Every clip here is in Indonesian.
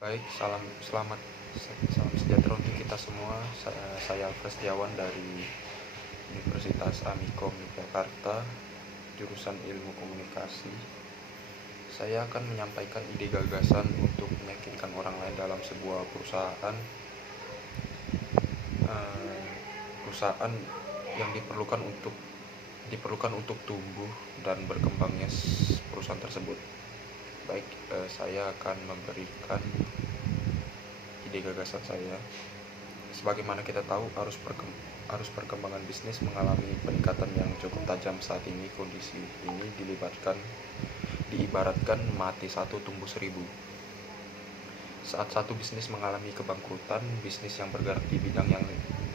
Baik, salam sejahtera untuk kita semua. Saya Alfred Setiawan dari Universitas Amikom Yogyakarta, jurusan Ilmu Komunikasi. Saya akan menyampaikan ide gagasan untuk meyakinkan orang lain dalam sebuah perusahaan, perusahaan yang diperlukan untuk tumbuh dan berkembangnya perusahaan tersebut. Baik, saya akan memberikan ide gagasan saya. Sebagaimana kita tahu, arus perkembangan bisnis mengalami peningkatan yang cukup tajam saat ini. Kondisi ini diibaratkan mati satu tumbuh seribu. Saat satu bisnis mengalami kebangkrutan, bisnis yang bergerak di bidang yang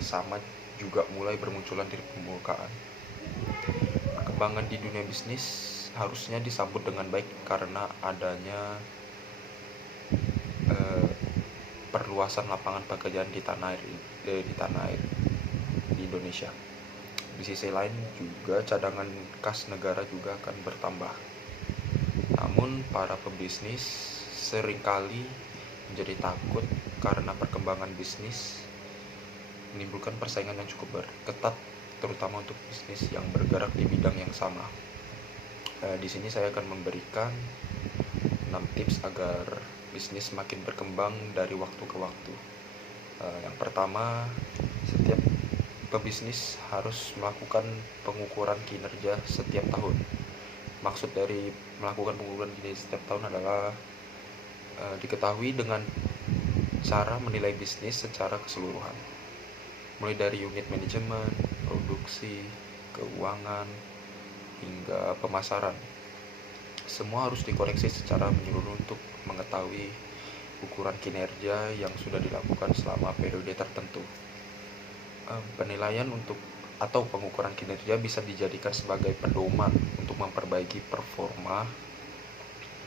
sama juga mulai bermunculan di permukaan. Perkembangan di dunia bisnis harusnya disambut dengan baik karena adanya perluasan lapangan pekerjaan di tanah air di Indonesia. Di sisi lain juga cadangan kas negara juga akan bertambah. Namun para pebisnis seringkali menjadi takut karena perkembangan bisnis menimbulkan persaingan yang cukup ketat, terutama untuk bisnis yang bergerak di bidang yang sama. Di sini saya akan memberikan 6 tips agar bisnis makin berkembang dari waktu ke waktu. Yang pertama, setiap pebisnis harus melakukan pengukuran kinerja setiap tahun. Maksud dari melakukan pengukuran kinerja setiap tahun adalah diketahui dengan cara menilai bisnis secara keseluruhan, mulai dari unit manajemen, produksi, keuangan, hingga pemasaran. Semua harus dikoreksi secara menyeluruh untuk mengetahui ukuran kinerja yang sudah dilakukan selama periode tertentu. Penilaian atau pengukuran kinerja bisa dijadikan sebagai pedoman untuk memperbaiki performa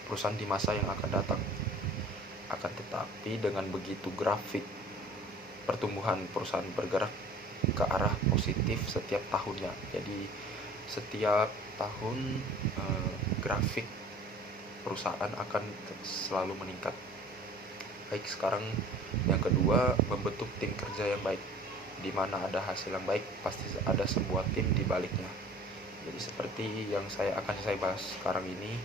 perusahaan di masa yang akan datang. Akan tetapi dengan begitu grafik pertumbuhan perusahaan bergerak ke arah positif setiap tahunnya. Jadi setiap tahun grafik perusahaan akan selalu meningkat. Baik, sekarang yang kedua, membentuk tim kerja yang baik. Di mana ada hasil yang baik, pasti ada sebuah tim di baliknya. Jadi seperti yang akan saya bahas sekarang ini,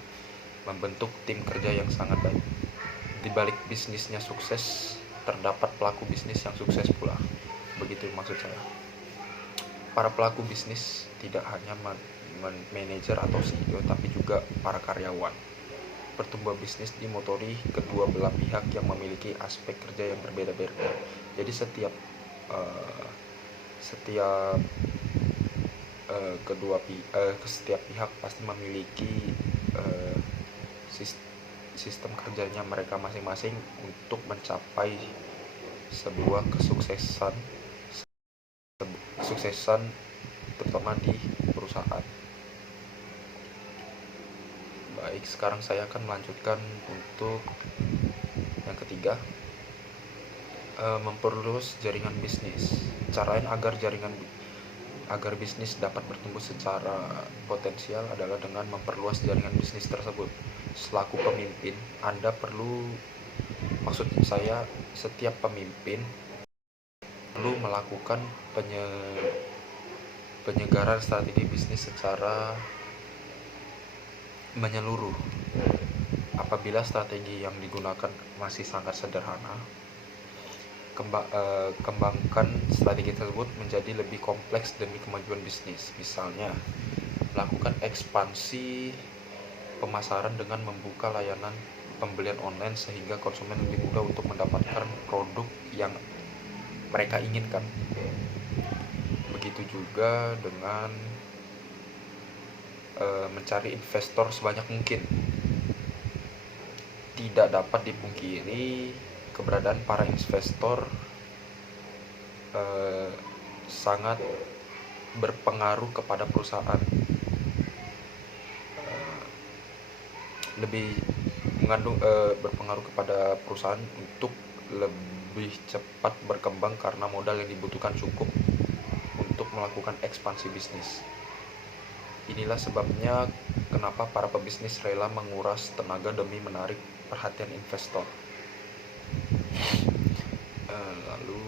membentuk tim kerja yang sangat baik. Di balik bisnisnya sukses, terdapat pelaku bisnis yang sukses pula. Begitu maksud saya. Para pelaku bisnis tidak hanya manajer atau CEO, tapi juga para karyawan. Pertumbuhan bisnis dimotori kedua belah pihak yang memiliki aspek kerja yang berbeda-beda. Jadi setiap pihak pasti memiliki sistem kerjanya mereka masing-masing untuk mencapai sebuah kesuksesan terutama di perusahaan. Baik, sekarang saya akan melanjutkan untuk yang ketiga, memperluas jaringan bisnis. Caranya agar bisnis dapat bertumbuh secara potensial adalah dengan memperluas jaringan bisnis tersebut. Selaku pemimpin, setiap pemimpin perlu melakukan penyegaran strategi bisnis secara menyeluruh. Apabila strategi yang digunakan masih sangat sederhana, kembangkan strategi tersebut menjadi lebih kompleks demi kemajuan bisnis. Misalnya, melakukan ekspansi pemasaran dengan membuka layanan pembelian online sehingga konsumen lebih mudah untuk mendapatkan produk yang mereka inginkan. Begitu juga dengan mencari investor sebanyak mungkin. Tidak dapat dipungkiri keberadaan para investor sangat berpengaruh kepada perusahaan, berpengaruh kepada perusahaan untuk lebih cepat berkembang karena modal yang dibutuhkan cukup untuk melakukan ekspansi bisnis. Inilah sebabnya kenapa para pebisnis rela menguras tenaga demi menarik perhatian investor. Lalu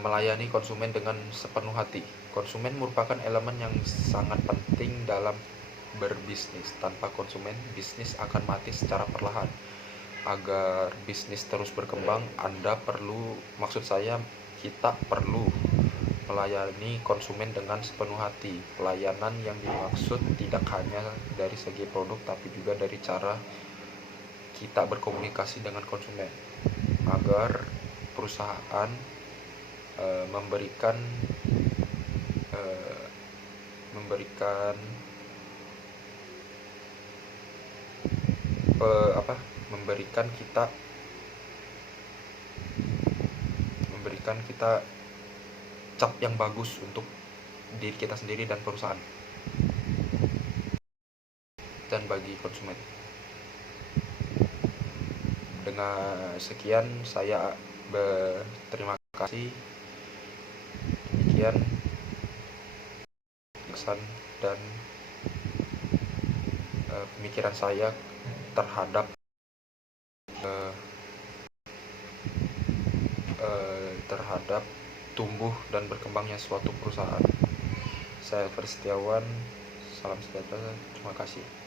melayani konsumen dengan sepenuh hati. Konsumen merupakan elemen yang sangat penting dalam berbisnis. Tanpa konsumen, bisnis akan mati secara perlahan. Agar bisnis terus berkembang, kita perlu melayani konsumen dengan sepenuh hati. Pelayanan yang dimaksud tidak hanya dari segi produk, tapi juga dari cara kita berkomunikasi dengan konsumen, agar perusahaan memberikan memberikan kita cap yang bagus untuk diri kita sendiri dan perusahaan dan bagi konsumen. Dengan sekian saya berterima kasih. Demikian kesan dan pemikiran saya terhadap tumbuh dan berkembangnya suatu perusahaan. Saya Fersetiawan, salam sejahtera, terima kasih.